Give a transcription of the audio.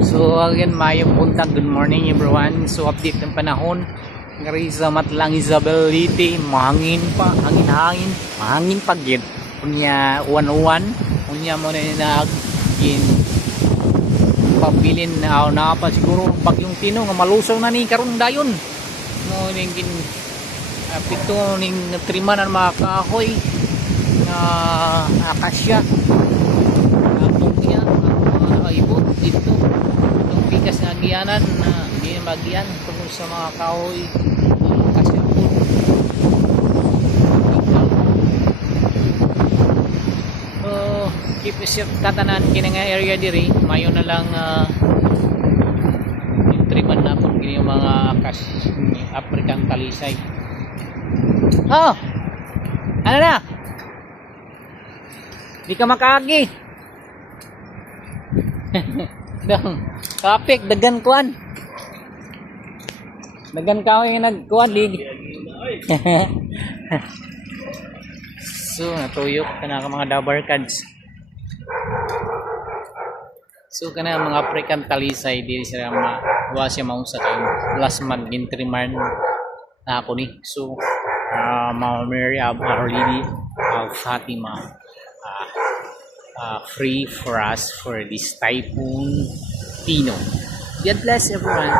So again, mayong buntag, good morning everyone. So update ng panahon ngari sa Matlang Isabelite, mahangin pa, hangin-hangin, mahangin pa gid. Unya uwan-uwan, unya mo na nagin pabilin na pa siguro bagyong Tino nga malusaw na ni karon dayon. Mo ning gin pito ning triman ang mga kahoy na akasya. Ibot dito itong pikas na agianan na hindi na magian tungkol sa mga kahoy kasi po so keep yourself tatanan kina nga area diri mayo na lang yung triman na po yung mga African talisay. Oh ano na di ka makaagi dang kapik dagan kuan dagan ka yung nagkuan lig so natuyok kana ka mga dabar cards so kana mga African talisay dili sila wa siya maunsa kay last month gintriman na ako ni so Mama Mary of Our Lady of Fatima free for us for this typhoon Tino. God bless everyone.